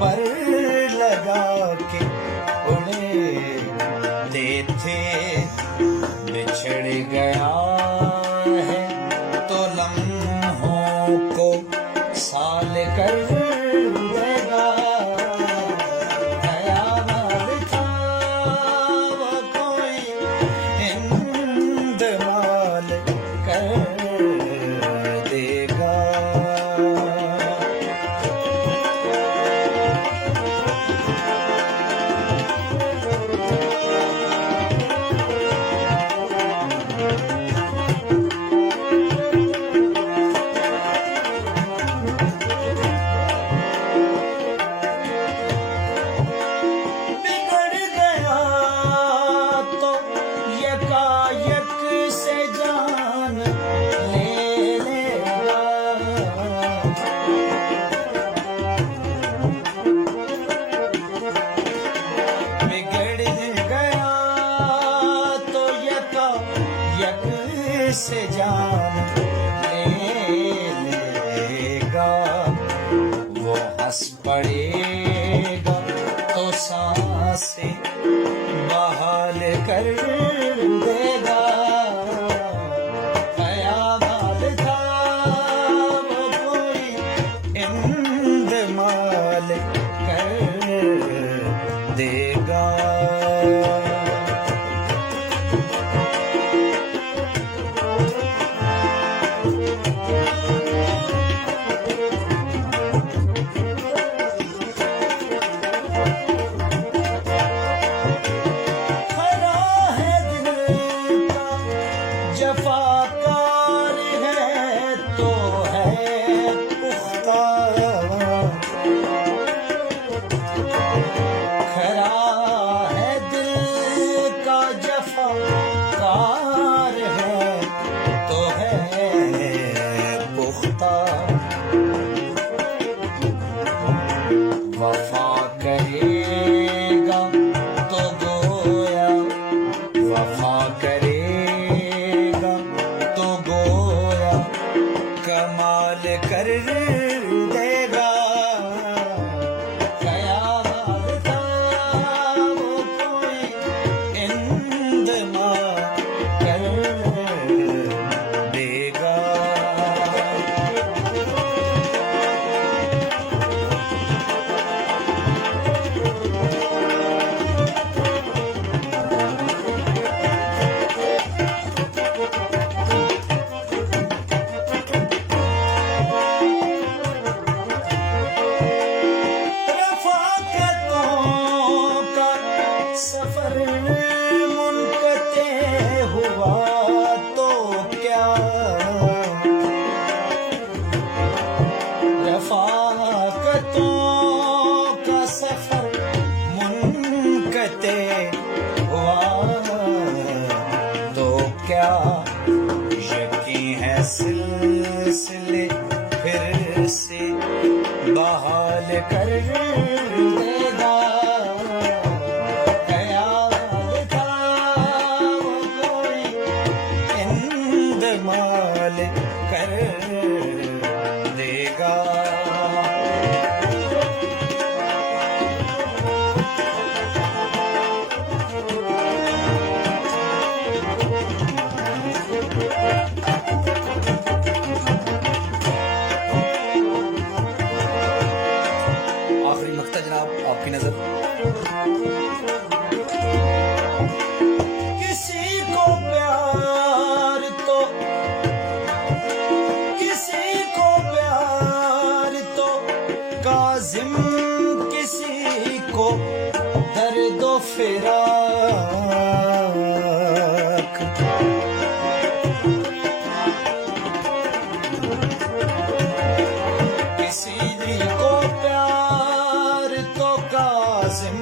पर लगा के उड़ते थे। बिछड़ गया है तो लम्हों को साल कर देगा। ख्याल था वो कोई इंदमाल कर देगा। से जान लेगा। वो हंस पड़ेगा तो सांसें बहाल कर देगा। ख्याल था वो कोई इंदमाल कर देगा। जफाकार है तो है पुख्ता। खरा है दिल का जफाकार है तो है पुख्ता। वफा करेगा तो गोया वफा करेगा तो गोया कमाल कर देगा। ख्याल था वो कोई इंदमाल कर देगा। सफर मुनक़ते हुआ तो क्या रफ़ाक़तों का सफर मुनक़ते हुआ तो क्या। यकीन है सिलसिले फिर से बहाल कर देगा। माल कर देगा। आखिरी मक्ता जनाब आपकी नजर। किसी को प्यार काज़िम किसी को दर्दो फिराक। किसी को प्यार तो काज़िम